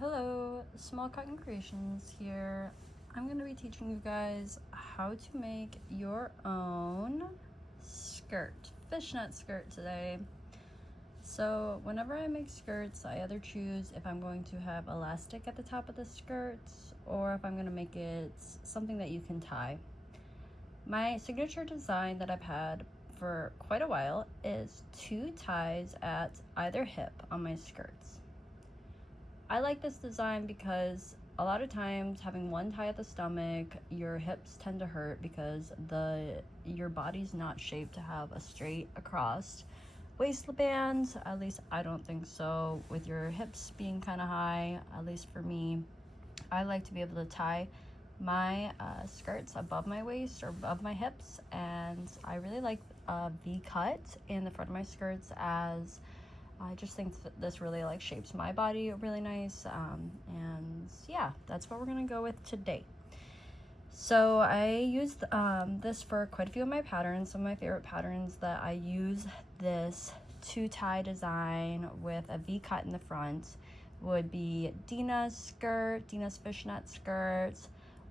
Hello, Small Cotton Creations here. I'm going to be teaching you guys how to make your own skirt, fishnet skirt today. So whenever I make skirts, I either choose if I'm going to have elastic at the top of the skirt or if I'm going to make it something that you can tie. My signature design that I've had for quite a while is 2 ties at either hip on my skirts. I like this design because a lot of times having one tie at the stomach, your hips tend to hurt because your body's not shaped to have a straight across waistband. At least I don't think so, with your hips being kind of high. At least for me, I like to be able to tie my skirts above my waist or above my hips, and I really like a V cut in the front of my skirts, as I just think that this really shapes my body really nice. And yeah, that's what we're gonna go with today. So I used this for quite a few of my patterns. Some of my favorite patterns that I use this 2-tie design with a V cut in the front would be Dina's fishnet skirts,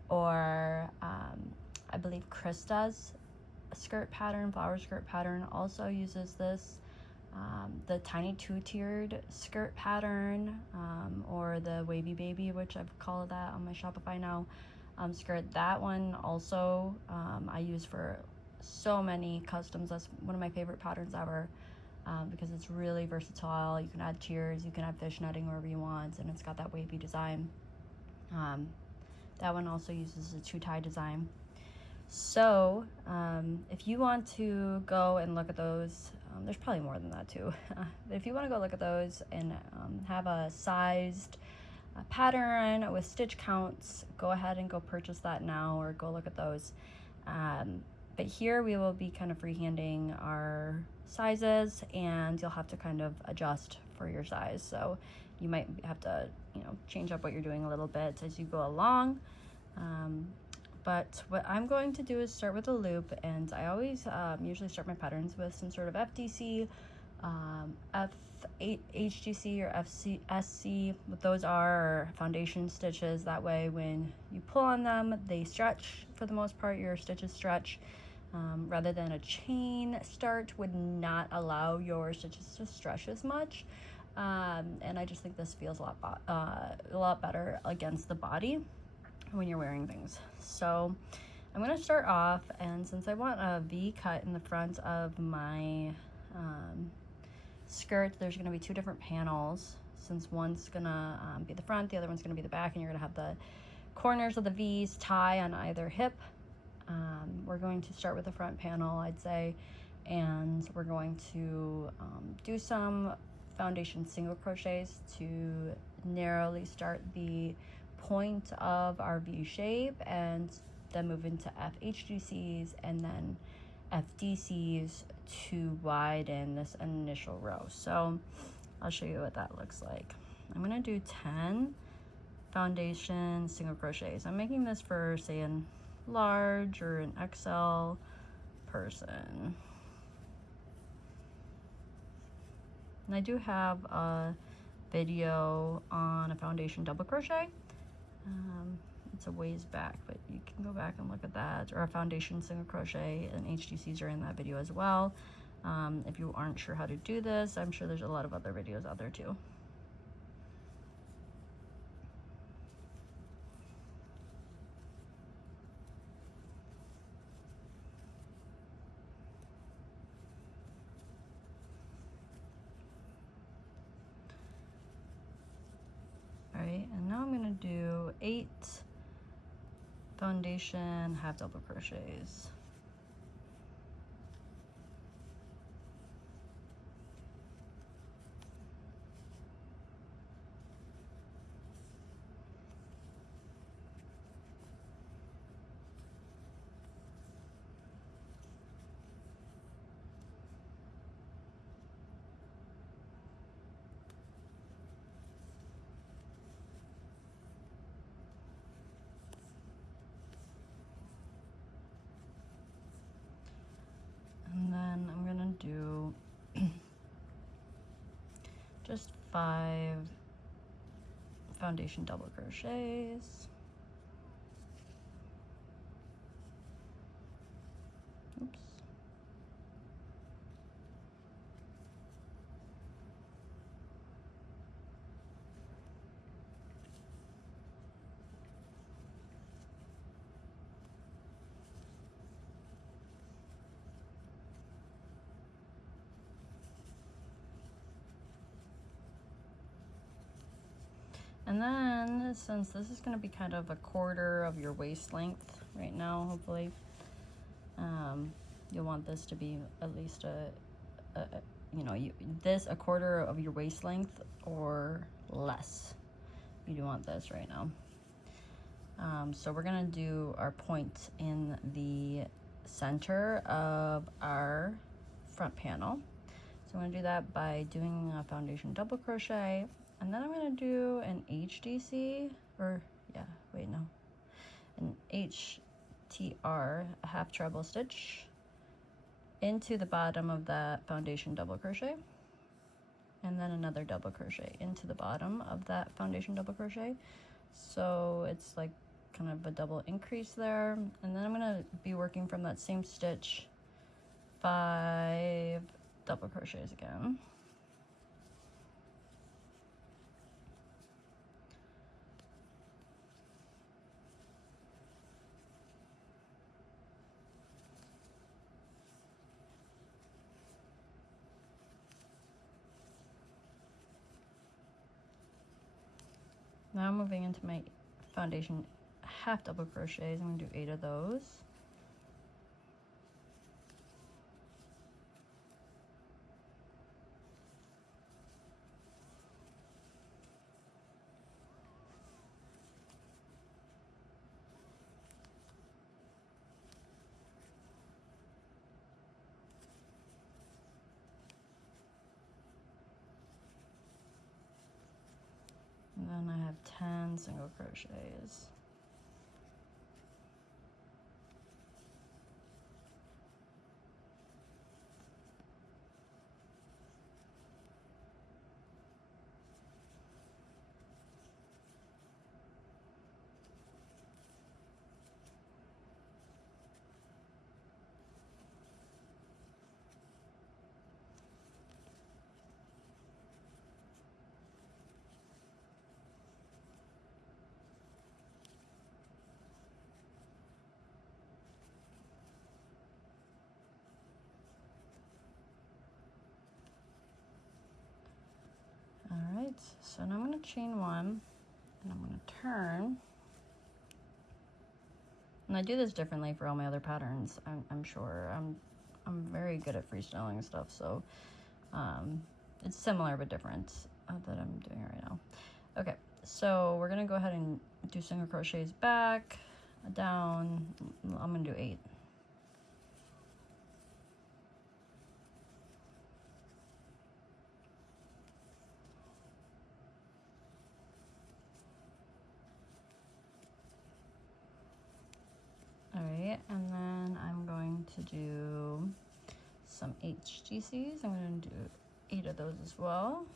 or I believe Krista's skirt pattern, flower skirt pattern, also uses this. The tiny 2-tiered skirt pattern, or the wavy baby, which I've called that on my Shopify now, skirt. That one also I use for so many customs. That's one of my favorite patterns ever, because it's really versatile. You can add tiers, you can add fishnetting wherever you want, and it's got that wavy design. That one also uses a 2-tie design. So if you want to go and look at those, there's probably more than that too. But if you want to go look at those and have a sized pattern with stitch counts, go ahead and go purchase that now, or go look at those. But here we will be kind of freehanding our sizes, and you'll have to kind of adjust for your size. So you might have to, change up what you're doing a little bit as you go along. But what I'm going to do is start with a loop, and I always usually start my patterns with some sort of FDC, HGC, or SC. What those are foundation stitches. That way when you pull on them, they stretch. For the most part, your stitches stretch, rather than a chain start would not allow your stitches to stretch as much. And I just think this feels a lot better against the body when you're wearing things. So I'm going to start off, and since I want a V cut in the front of my skirt, there's going to be 2 different panels. Since one's going to be the front, the other one's going to be the back, and you're going to have the corners of the V's tie on either hip. We're going to start with the front panel, I'd say, and we're going to do some foundation single crochets to narrowly start the point of our V shape, and then move into FHGCs and then FDCs to widen this initial row. So I'll show you what that looks like. I'm gonna do 10 foundation single crochets. I'm making this for, say, an large or an XL person. And I do have a video on a foundation double crochet. It's a ways back, but you can go back and look at that, or a foundation single crochet, and HGCs are in that video as well. If you aren't sure how to do this, I'm sure there's a lot of other videos out there too. Alright, and now I'm gonna do 8 foundation half double crochets. And then I'm gonna do just 5 foundation double crochets. Oops. And then, since this is going to be kind of a quarter of your waist length right now, hopefully, you'll want this to be at least a quarter of your waist length or less. You do want this right now. So we're going to do our point in the center of our front panel. So I'm going to do that by doing a foundation double crochet. And then I'm going to do an HDC, an HTR, a half treble stitch into the bottom of that foundation double crochet, and then another double crochet into the bottom of that foundation double crochet. So it's like kind of a double increase there. And then I'm going to be working from that same stitch 5 double crochets again. Now I'm moving into my foundation half double crochets. I'm going to do 8 of those. And then I have 10 single crochets. Alright, so now I'm going to chain 1, and I'm going to turn. And I do this differently for all my other patterns, I'm sure. I'm very good at freestyling stuff, so it's similar but different that I'm doing right now. Okay, so we're going to go ahead and do single crochets back, down. I'm going to do 8. Alright, and then I'm going to do some HGCs. I'm going to do 8 of those as well.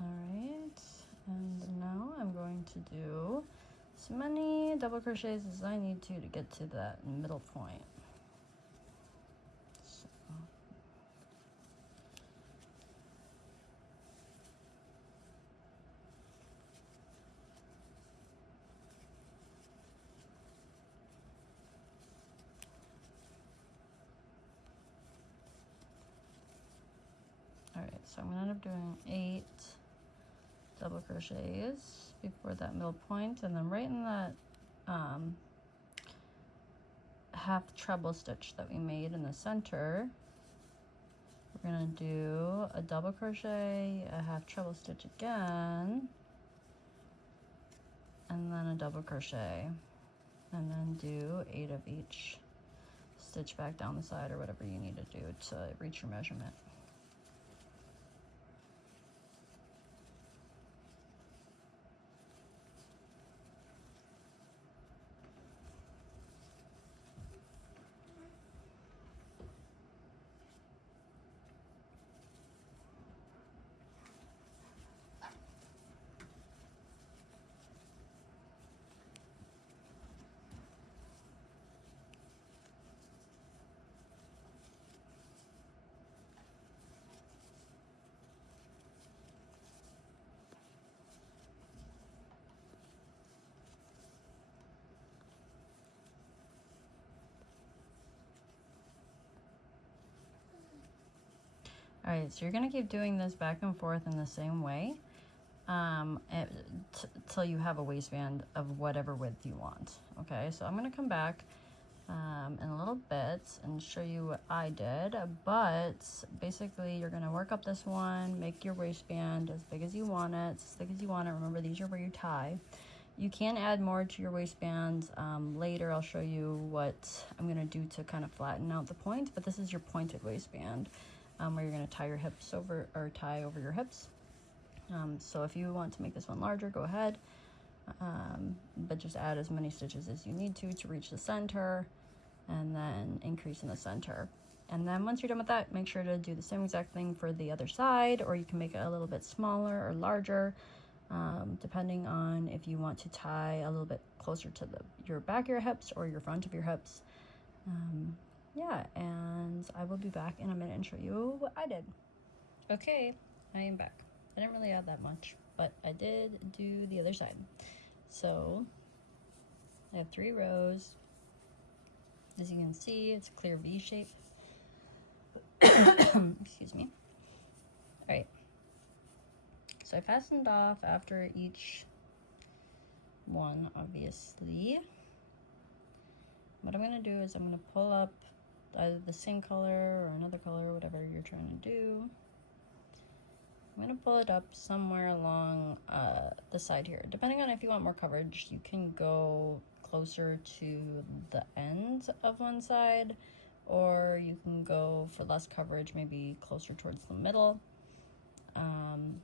Alright, and now I'm going to do as many double crochets as I need to get to that middle point. So. Alright, so I'm going to end up doing 8 double crochets before that middle point, and then right in that half treble stitch that we made in the center, we're going to do a double crochet, a half treble stitch again, and then a double crochet, and then do 8 of each. Stitch back down the side or whatever you need to do to reach your measurement. All right, so you're gonna keep doing this back and forth in the same way till you have a waistband of whatever width you want. Okay, so I'm gonna come back in a little bit and show you what I did, but basically you're gonna work up this one, make your waistband as big as you want it, as thick as you want it. Remember, these are where you tie. You can add more to your waistband later. I'll show you what I'm gonna do to kind of flatten out the point, but this is your pointed waistband where you're gonna tie your hips over, or tie over your hips. So if you want to make this one larger, go ahead. But just add as many stitches as you need to reach the center, and then increase in the center. And then once you're done with that, make sure to do the same exact thing for the other side, or you can make it a little bit smaller or larger, depending on if you want to tie a little bit closer to your back of your hips or your front of your hips. Yeah, and I will be back in a minute and show you what I did. Okay, I am back. I didn't really add that much, but I did do the other side. So I have 3 rows. As you can see, it's a clear V shape. Excuse me. All right. So I fastened off after each one, obviously. What I'm gonna do is I'm gonna pull up either the same color or another color, whatever you're trying to do. I'm gonna pull it up somewhere along the side here. Depending on if you want more coverage, you can go closer to the end of one side, or you can go for less coverage, maybe closer towards the middle. I'm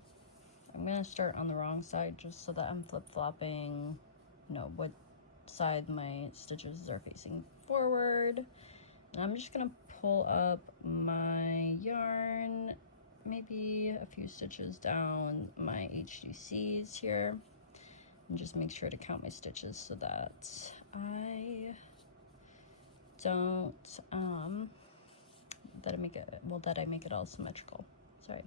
gonna start on the wrong side just so that I'm flip-flopping, you know, what side my stitches are facing forward. And I'm just gonna pull up my yarn, maybe a few stitches down my HDCs here, and just make sure to count my stitches so that I don't that I make it all symmetrical. Sorry.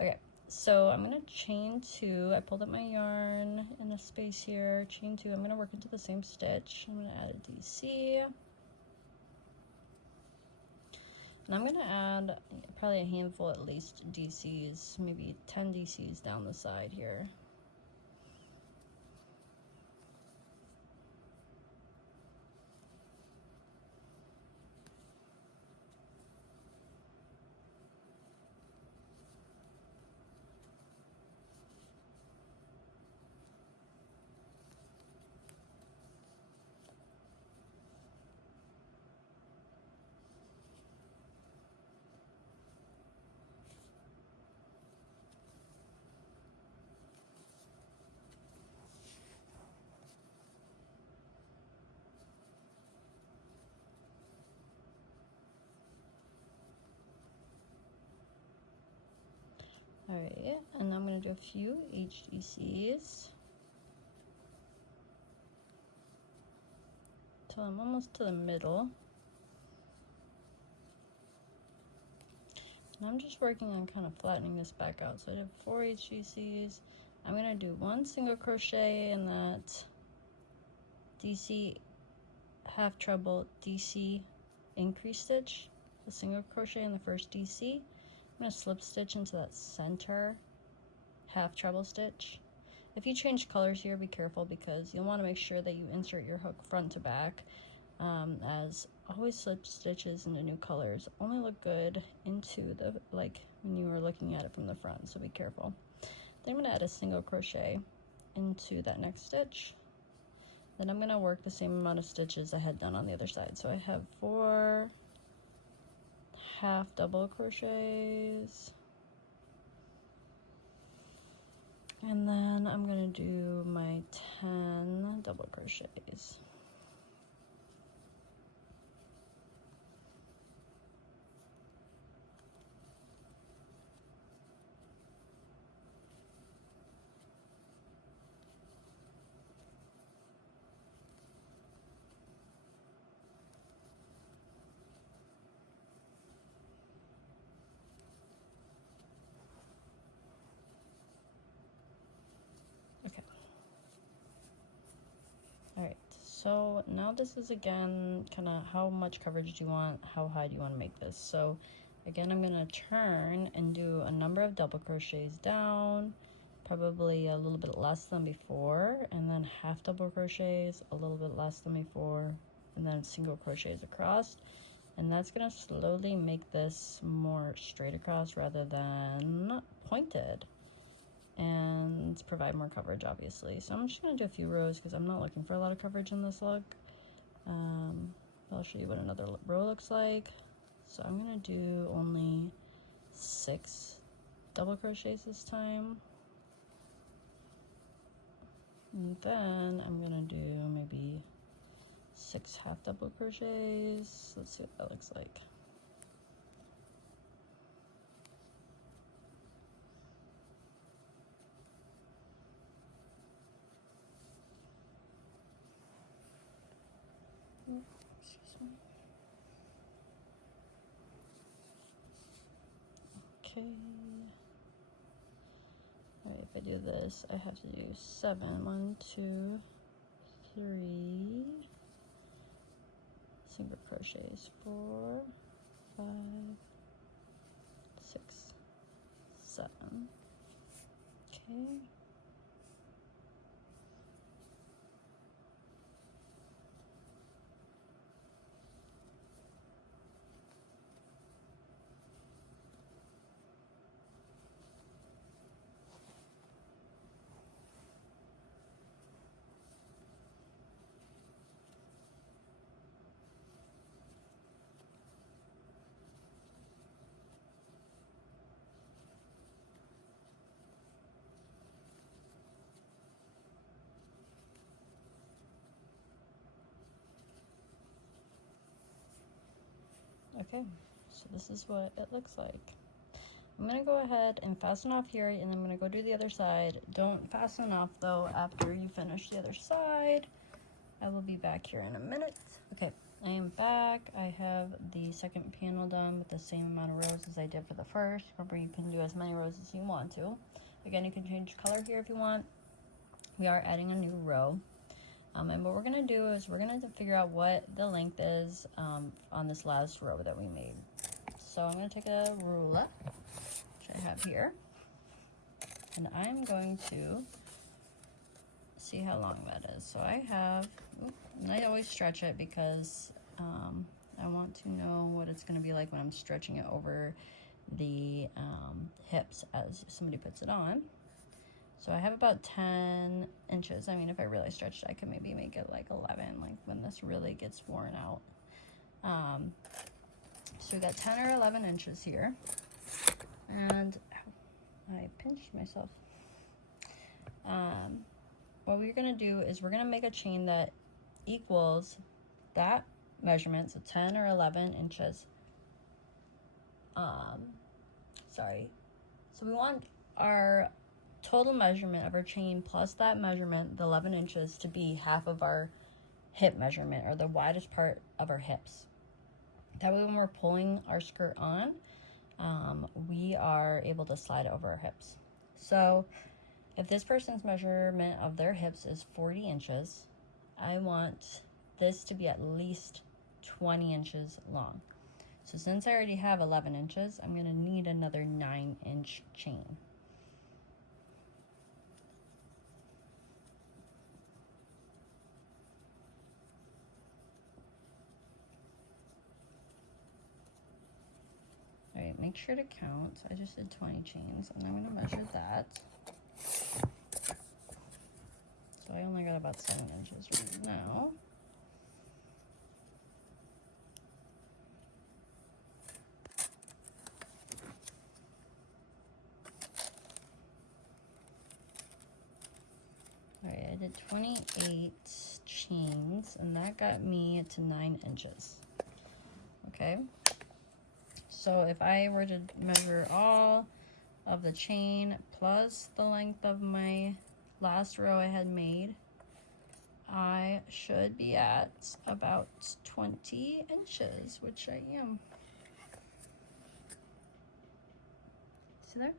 Okay, so I'm gonna chain 2. I pulled up my yarn in a space here, chain 2. I'm gonna work into the same stitch. I'm gonna add a DC. And I'm gonna add probably a handful at least DCs, maybe 10 DCs down the side here. Alright, and I'm going to do a few HDCs till I'm almost to the middle. And I'm just working on kind of flattening this back out. So I did 4 HDCs. I'm going to do 1 single crochet in that DC half treble DC increase stitch, a single crochet in the first DC. I'm going to slip stitch into that center half treble stitch. If you change colors here, be careful because you'll want to make sure that you insert your hook front to back, as always slip stitches into new colors only look good into the, like when you were looking at it from the front, so be careful. Then I'm going to add a single crochet into that next stitch. Then I'm going to work the same amount of stitches I had done on the other side. So I have 4 half double crochets, and then I'm going to do my 10 double crochets. Alright, so now this is again kind of how much coverage do you want, how high do you want to make this. So Again, I'm going to turn and do a number of double crochets down, probably a little bit less than before, and then half double crochets, a little bit less than before, and then single crochets across. And that's going to slowly make this more straight across rather than pointed, and provide more coverage, obviously. So I'm just going to do a few rows because I'm not looking for a lot of coverage in this look. I'll show you what another row looks like. So I'm going to do only 6 double crochets this time. And then I'm going to do maybe 6 half double crochets. Let's see what that looks like. Excuse me. Okay. Alright, if I do this, I have to do 7. 1, 2, 3 single crochets. 4, 5, 6, 7. Okay. Okay, so this is what it looks like. I'm going to go ahead and fasten off here, and I'm going to go do the other side. Don't fasten off, though, after you finish the other side. I will be back here in a minute. Okay, I am back. I have the second panel done with the same amount of rows as I did for the first. Remember, you can do as many rows as you want to. Again, you can change color here if you want. We are adding a new row. And what we're going to do is we're going to figure out what the length is on this last row that we made. So I'm going to take a ruler, which I have here, and I'm going to see how long that is. So I have, and I always stretch it because I want to know what it's going to be like when I'm stretching it over the hips as somebody puts it on. So I have about 10 inches. I mean, if I really stretched it, I could maybe make it like 11, like when this really gets worn out. So we got 10 or 11 inches here. And I pinched myself. What we're going to do is we're going to make a chain that equals that measurement, so 10 or 11 inches. Sorry. So we want our total measurement of our chain plus that measurement, the 11 inches, to be half of our hip measurement, or the widest part of our hips. That way when we're pulling our skirt on, we are able to slide over our hips. So if this person's measurement of their hips is 40 inches, I want this to be at least 20 inches long. So since I already have 11 inches, I'm going to need another 9-inch chain. All right, make sure to count. I just did 20 chains, and I'm going to measure that. So I only got about 7 inches right now. All right, I did 28 chains, and that got me to 9 inches. Okay. So if I were to measure all of the chain plus the length of my last row I had made, I should be at about 20 inches, which I am. See there?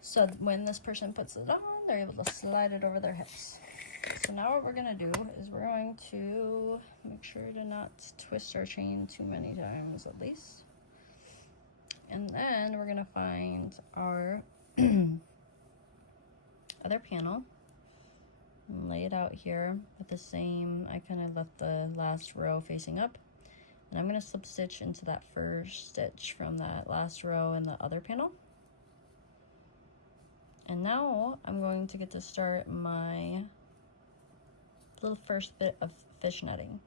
So when this person puts it on, they're able to slide it over their hips. So now what we're gonna do is we're going to make sure to not twist our chain too many times at least. And then we're gonna find our other panel and lay it out here with the same, I kind of left the last row facing up, and I'm gonna slip stitch into that first stitch from that last row in the other panel. And now I'm going to get to start my little first bit of fishnetting.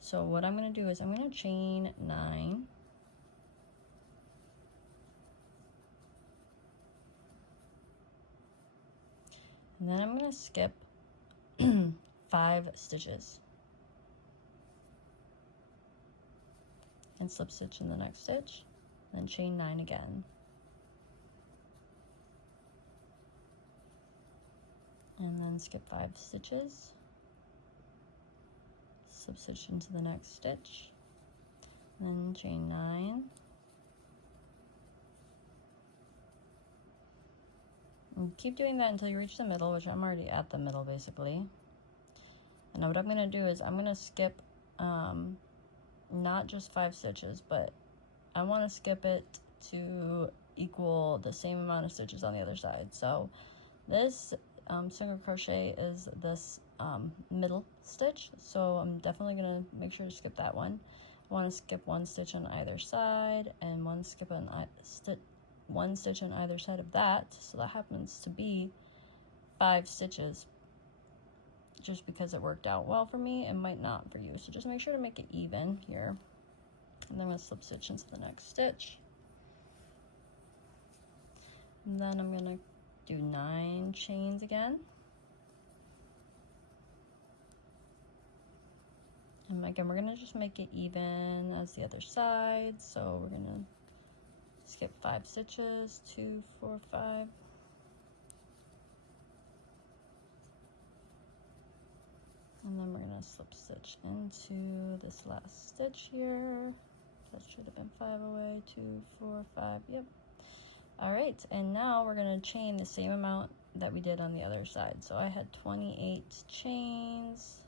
So what I'm going to do is I'm going to chain 9, and then I'm going to skip 5 stitches and slip stitch in the next stitch, then chain 9 again. And then skip 5 stitches, slip stitch into the next stitch, then chain 9, and keep doing that until you reach the middle, which I'm already at the middle basically. And now what I'm going to do is I'm going to skip not just 5 stitches, but I want to skip it to equal the same amount of stitches on the other side. So this single crochet is this middle stitch, so I'm definitely going to make sure to skip that one. I want to skip 1 stitch on either side and one stitch on either side of that, so that happens to be 5 stitches. Just because it worked out well for me, it might not for you, so just make sure to make it even here. And then I'm going to slip stitch into the next stitch, and then I'm going to do 9 chains again. And again, we're going to just make it even as the other side. So we're going to skip 5 stitches, 2, 4, 5. And then we're going to slip stitch into this last stitch here. That should have been 5 away, 2, 4, 5, yep. All right, and now we're going to chain the same amount that we did on the other side. So I had 28 chains.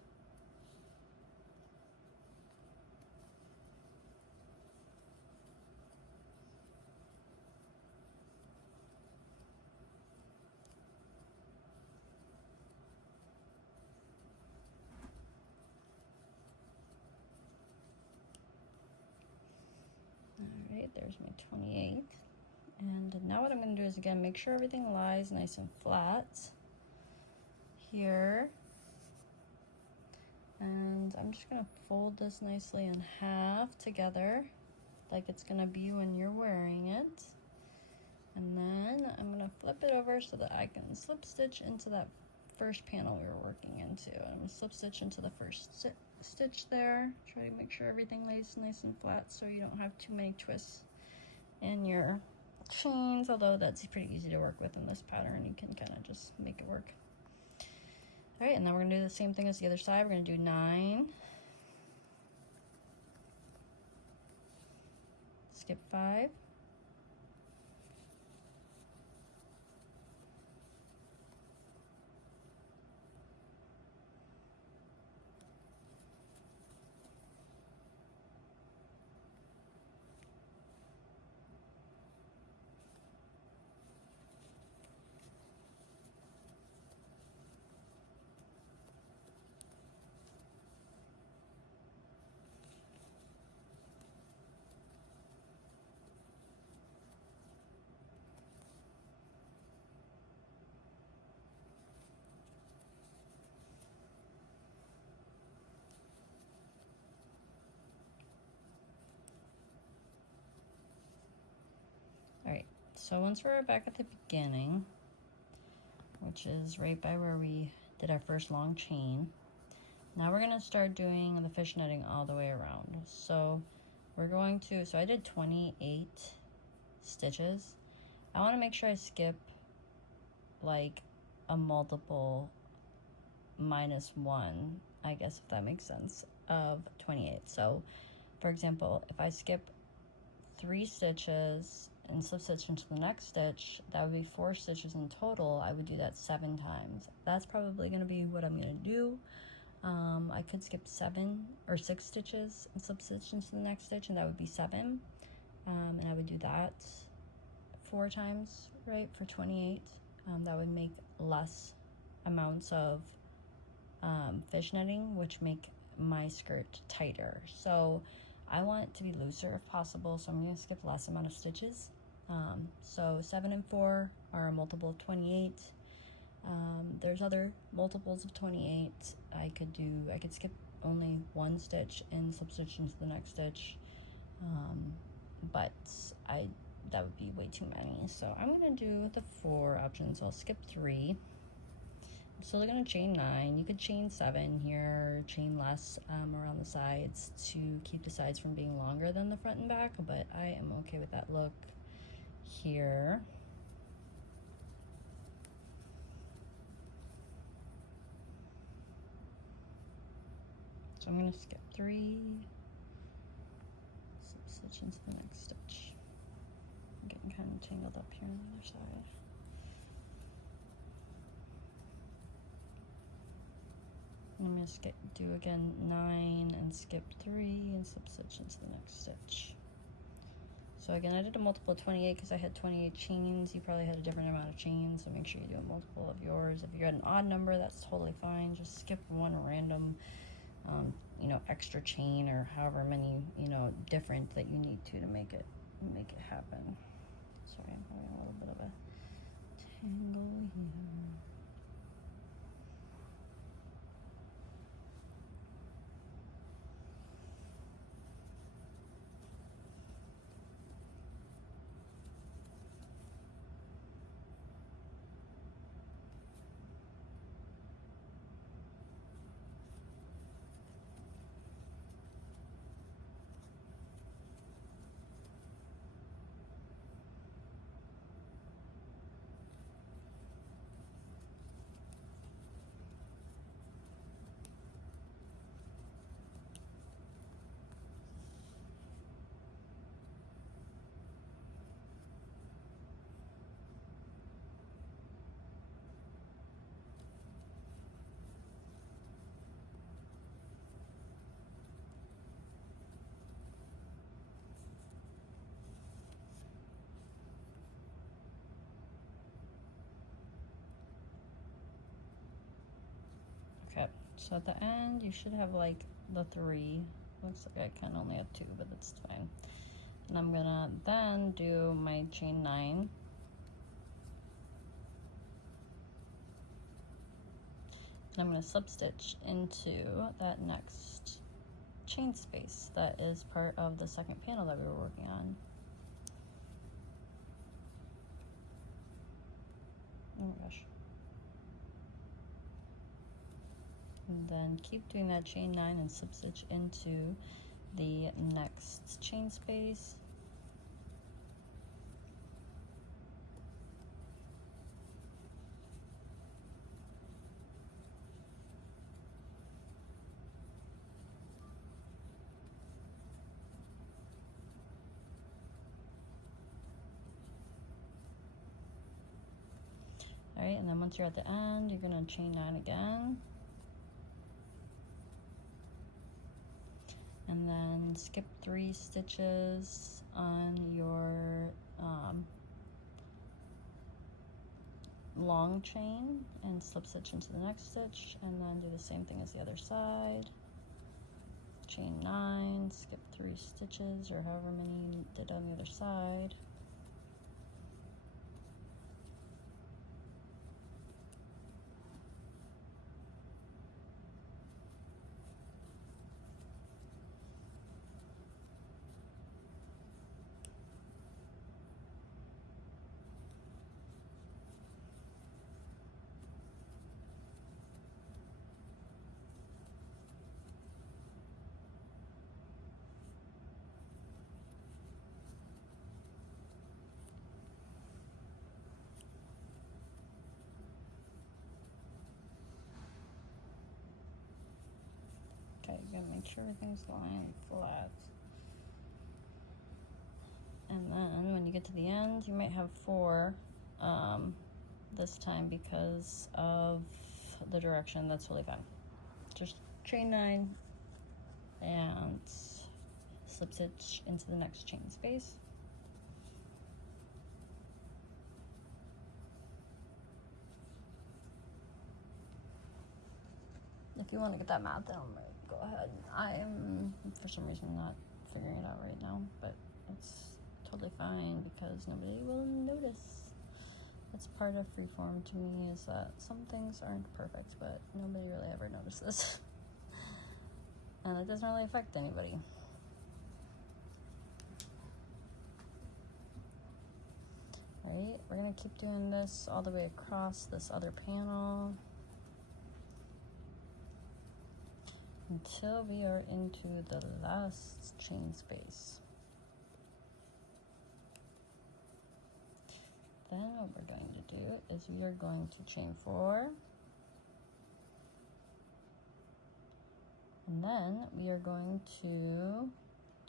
All right, there's my 28. And now what I'm going to do is, again, make sure everything lies nice and flat here. And I'm just going to fold this nicely in half together, like it's going to be when you're wearing it. And then I'm going to flip it over so that I can slip stitch into that first panel we were working into. I'm going to slip stitch into the first stitch there. Try to make sure everything lays nice and flat so you don't have too many twists in your chains, although that's pretty easy to work with in this pattern. You can kind of just make it work. All right, and then we're gonna do the same thing as the other side. We're gonna do 9, skip 5, all right, so once we're back at the beginning, which is right by where we did our first long chain, now we're gonna start doing the fishnetting all the way around. So we're going to, so I did 28 stitches. I want to make sure I skip like a multiple -1, I guess, if that makes sense, of 28. So for example, if I skip 3 stitches and slip stitch into the next stitch, that would be 4 stitches in total. I would do that 7 times. That's probably going to be what I'm going to do. I could skip 7 or 6 stitches and slip stitch into the next stitch, and that would be 7. and I would do that 4 times, right, for 28. That would make less amounts of fishnetting, which make my skirt tighter. So I want it to be looser if possible, so I'm going to skip less amount of stitches. So 7 and 4 are a multiple of 28. There's other multiples of 28. I could skip only 1 stitch and slip stitch into the next stitch, but that would be way too many. So I'm gonna do the 4 options. I'll skip 3. I'm still gonna chain 9. You could chain 7 here, chain less around the sides to keep the sides from being longer than the front and back, but I am okay with that look here. So I'm going to skip 3, slip stitch into the next stitch. I'm getting kind of tangled up here on the other side. And I'm going to do again 9 and skip 3 and slip stitch into the next stitch. So again, I did a multiple of 28 because I had 28 chains. You probably had a different amount of chains, so make sure you do a multiple of yours. If you're at an odd number, that's totally fine. Just skip one random you know, extra chain or however many, you know, different that you need to make it happen. Sorry, I'm having a little bit of a tangle here. Okay, so at the end you should have like the 3. Looks like I can only have 2, but that's fine. And I'm gonna then do my chain 9. And I'm gonna slip stitch into that next chain space that is part of the second panel that we were working on. Oh my gosh. And then keep doing that chain 9 and slip stitch into the next chain space. All right, and then once you're at the end, you're gonna chain 9 again. And then skip 3 stitches on your long chain and slip stitch into the next stitch, and then do the same thing as the other side. Chain 9, skip 3 stitches or however many you did on the other side. Okay, you gotta make sure everything's lying flat. And then when you get to the end, you might have 4 this time because of the direction. That's totally fine. Just chain 9 and slip stitch into the next chain space. if you want to get that math down, go ahead. I am, for some reason, not figuring it out right now, but it's totally fine because nobody will notice. It's part of freeform to me, is that some things aren't perfect, but nobody really ever notices. And it doesn't really affect anybody. Right? We're gonna keep doing this all the way across this other panel until we are into the last chain space. Then what we're going to do is we are going to chain 4, and then we are going to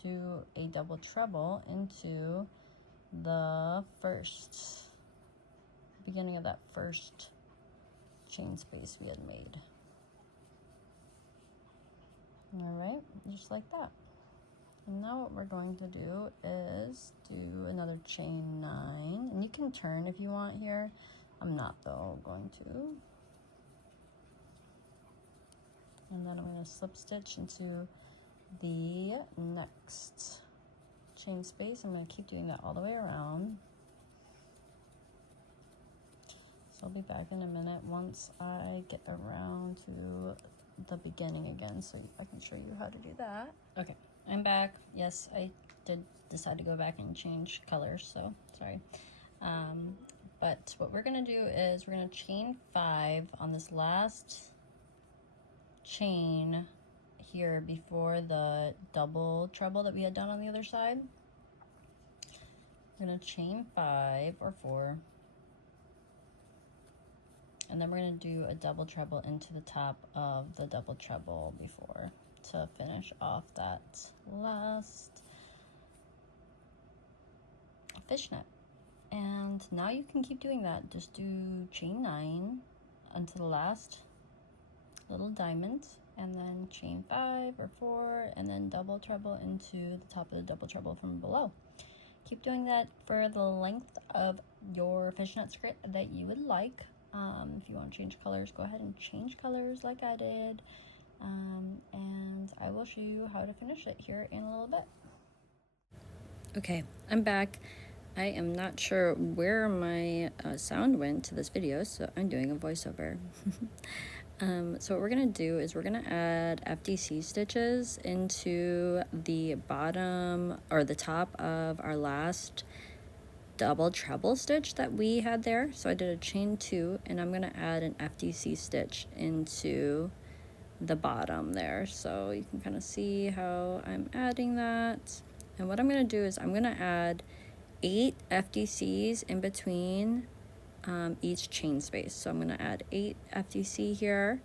do a double treble into the beginning of that first chain space we had made. All right, just like that. And now what we're going to do is do another chain 9, and you can turn if you want here. I'm not though going to. And then I'm going to slip stitch into the next chain space. I'm going to keep doing that all the way around. So I'll be back in a minute once I get around to the beginning again, so I can show you how to do that. Okay, I'm back. Yes, I did decide to go back and change colors, so sorry. But what we're gonna do is we're gonna chain 5 on this last chain here before the double treble that we had done on the other side. We're gonna chain 5 or 4, and then we're gonna do a double treble into the top of the double treble before to finish off that last fishnet. And now you can keep doing that. Just do chain 9 onto the last little diamond, and then chain 5 or 4, and then double treble into the top of the double treble from below. Keep doing that for the length of your fishnet skirt that you would like. If you want to change colors, go ahead and change colors like I did. And I will show you how to finish it here in a little bit. Okay, I'm back. I am not sure where my sound went to this video, so I'm doing a voiceover. So what we're going to do is we're going to add FDC stitches into the bottom or the top of our last double treble stitch that we had there. So I did a chain 2, and I'm going to add an FDC stitch into the bottom there, so you can kind of see how I'm adding that. And what I'm going to do is I'm going to add 8 FDCs in between each chain space. So I'm going to add 8 FDC here.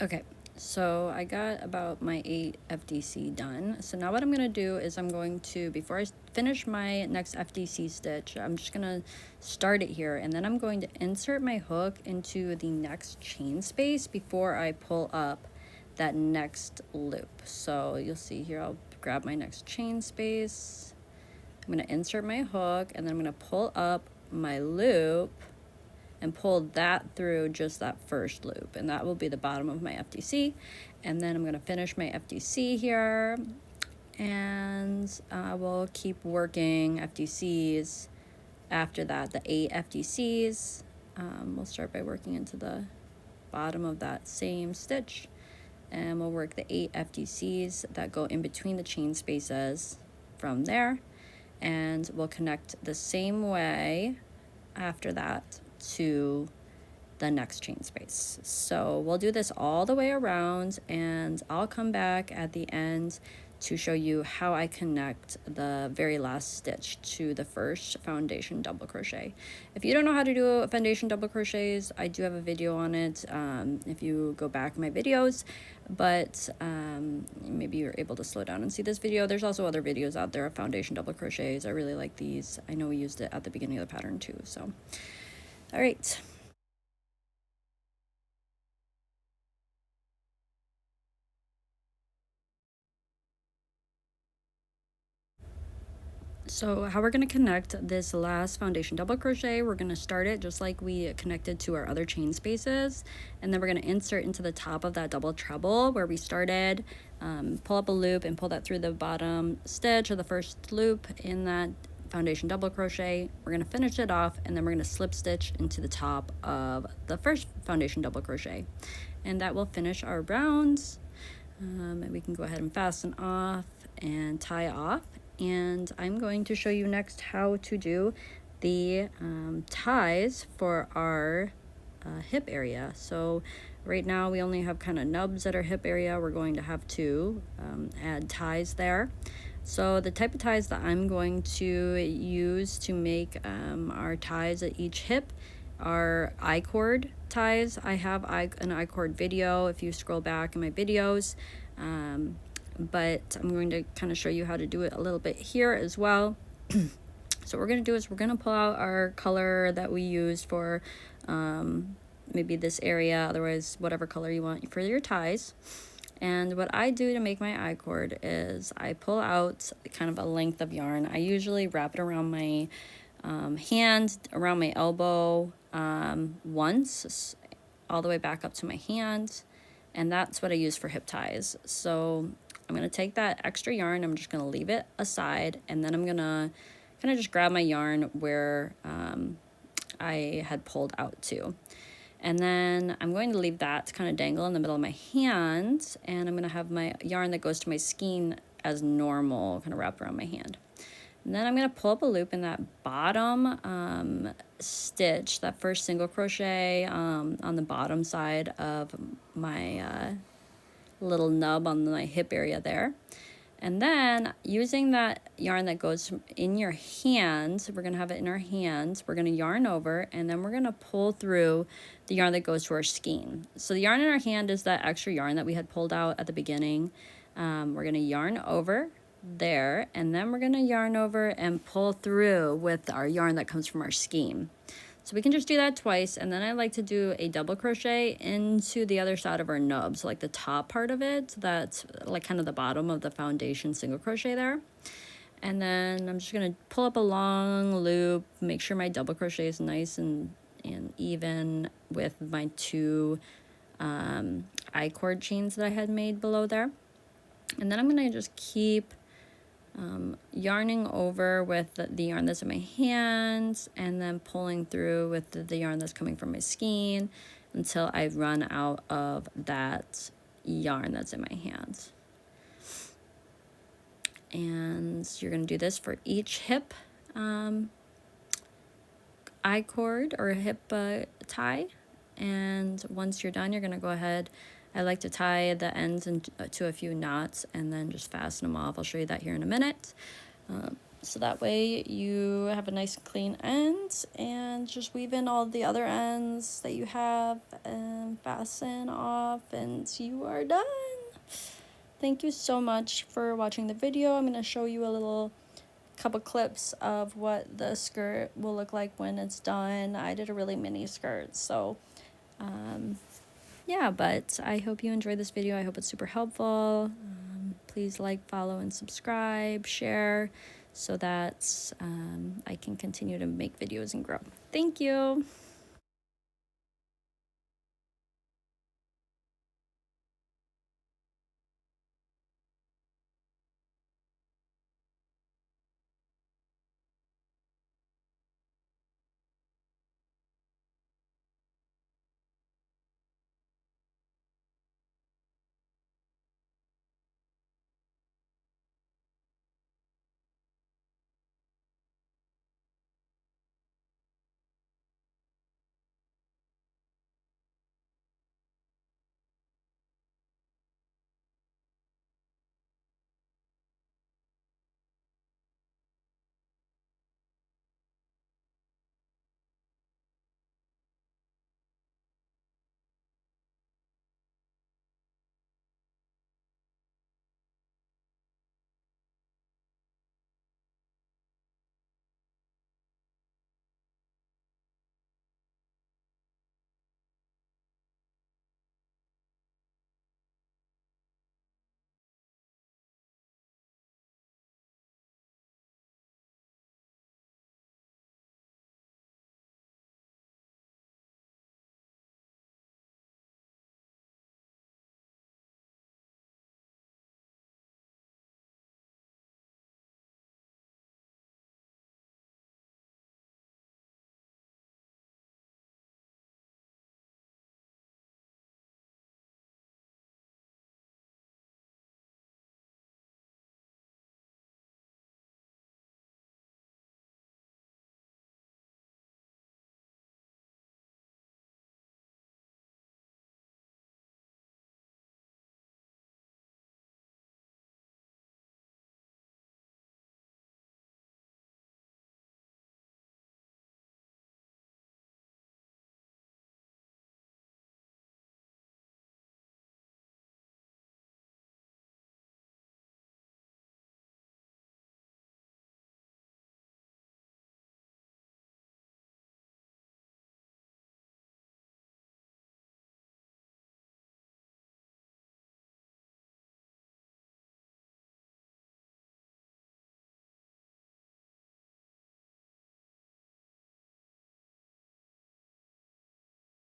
Okay, so I got about my 8 FDC done. So now what I'm going to do is I'm going to, before I finish my next FDC stitch, I'm just going to start it here, and then I'm going to insert my hook into the next chain space before I pull up that next loop. So you'll see here, I'll grab my next chain space, I'm going to insert my hook, and then I'm going to pull up my loop and pull that through just that first loop, and that will be the bottom of my FDC. And then I'm going to finish my FDC here, and we'll keep working FDCs after that, the 8 FDCs. We'll start by working into the bottom of that same stitch, and we'll work the 8 FDCs that go in between the chain spaces from there, and we'll connect the same way after that to the next chain space. So we'll do this all the way around, and I'll come back at the end to show you how I connect the very last stitch to the first foundation double crochet. If you don't know how to do foundation double crochets, I do have a video on it if you go back in my videos, but maybe you're able to slow down and see this video. There's also other videos out there of foundation double crochets. I really like these. I know we used it at the beginning of the pattern too. So all right. So how we're going to connect this last foundation double crochet, we're going to start it just like we connected to our other chain spaces, and then we're going to insert into the top of that double treble where we started, pull up a loop and pull that through the bottom stitch or the first loop in that foundation double crochet. We're going to finish it off, and then we're going to slip stitch into the top of the first foundation double crochet, and that will finish our rounds. And we can go ahead and fasten off and tie off. And I'm going to show you next how to do the ties for our hip area. So right now we only have kind of nubs at our hip area. We're going to have to add ties there. So the type of ties that I'm going to use to make our ties at each hip are I-cord ties. I have an I-cord video if you scroll back in my videos. But I'm going to kind of show you how to do it a little bit here as well. So what we're going to do is we're going to pull out our color that we used for maybe this area, otherwise whatever color you want for your ties. And what I do to make my I-cord is I pull out kind of a length of yarn. I usually wrap it around my hand, around my elbow once, all the way back up to my hand. And that's what I use for hip ties. So I'm going to take that extra yarn, I'm just going to leave it aside, and then I'm going to kind of just grab my yarn where I had pulled out to. And then I'm going to leave that kind of dangle in the middle of my hand, and I'm going to have my yarn that goes to my skein as normal, kind of wrapped around my hand. And then I'm going to pull up a loop in that bottom stitch, that first single crochet on the bottom side of my little nub on my hip area there. And then using that yarn that goes in your hand, we're going to have it in our hands, we're going to yarn over, and then we're going to pull through the yarn that goes to our skein. So the yarn in our hand is that extra yarn that we had pulled out at the beginning. We're going to yarn over there, and then we're going to yarn over and pull through with our yarn that comes from our skein. So we can just do that twice, and then I like to do a double crochet into the other side of our nub, so like the top part of it, so that's like kind of the bottom of the foundation single crochet there. And then I'm just going to pull up a long loop, make sure my double crochet is nice and even with my two I-cord chains that I had made below there. And then I'm going to just keep yarning over with the yarn that's in my hands, and then pulling through with the yarn that's coming from my skein until I run out of that yarn that's in my hands. And you're going to do this for each hip I-cord or hip tie. And once you're done, you're going to go ahead, I like to tie the ends into a few knots and then just fasten them off. I'll show you that here in a minute. So that way you have a nice clean end, and just weave in all the other ends that you have and fasten off, and you are done. Thank you so much for watching the video. I'm going to show you a couple clips of what the skirt will look like when it's done. I did a really mini skirt, so yeah, but I hope you enjoyed this video. I hope it's super helpful. Please like, follow, and subscribe, share, so that I can continue to make videos and grow. Thank you.